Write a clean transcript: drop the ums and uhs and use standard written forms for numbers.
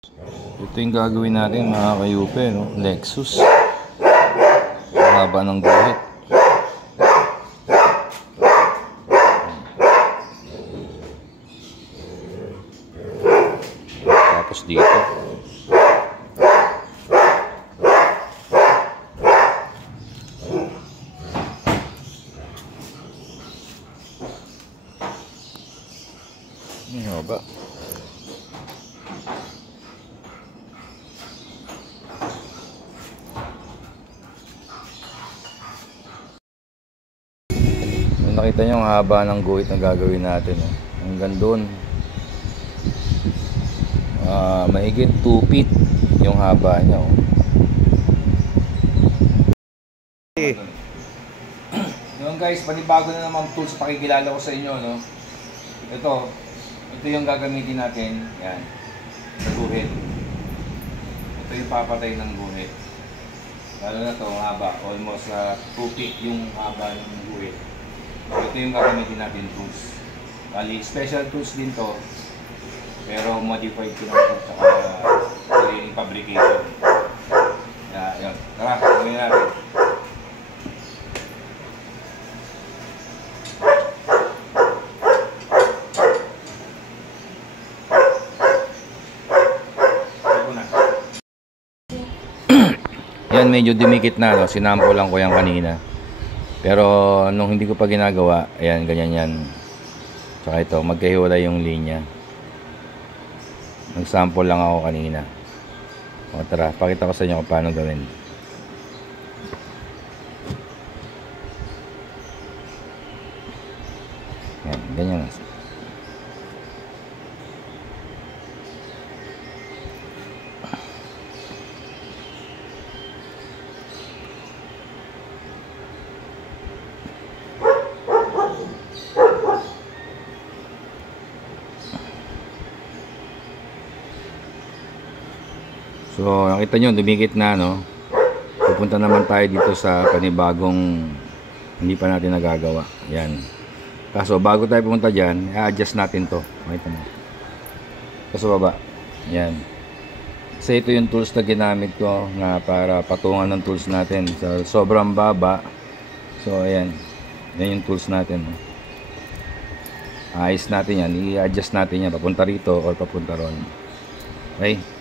Ito yung gagawin natin mga kayupe, no? Lexus. Haba ng guhit. Tapos dito. Ang haba. Nakita nyo ang haba ng guhit na gagawin natin, eh. Hanggang doon, mahigit 2 feet yung haba nya, oh. Ngayon guys, panibago na naman tools pakikilala ko sa inyo, no? Ito yung gagamitin natin. Yan, sa guhit. Ito yung papatay ng guhit. Lalo na to, ang haba, almost 2 feet yung haba ng guhit. Ito yung gagamitin natin tools. Bali, special tools din to. Pero modified ko lang ito sa yung fabrication. Yan. Tara, gawin natin. Yan, medyo dumikit na, no? Sinample lang ko yan kanina. Pero nung hindi ko pa ginagawa, ayan, ganyan yan. Tsaka ito, magkahiwalay yung linya. Nag-sample lang ako kanina. O tara, pakita ko sa inyo kung paano gawin. Ayan, ganyan. So, nakita nyo, dumikit na, no? Pupunta naman tayo dito sa panibagong hindi pa natin nagagawa. Yan. Kaso, bago tayo pumunta dyan, i-adjust natin to. Makita mo. Kaso baba. Yan. Kasi ito yung tools na ginamit ko na para patungan ng tools natin. So, sobrang baba. So, ayan. Yan yung tools natin. Ayos natin yan. I-adjust natin yan. Papunta rito or papunta ron. Okay?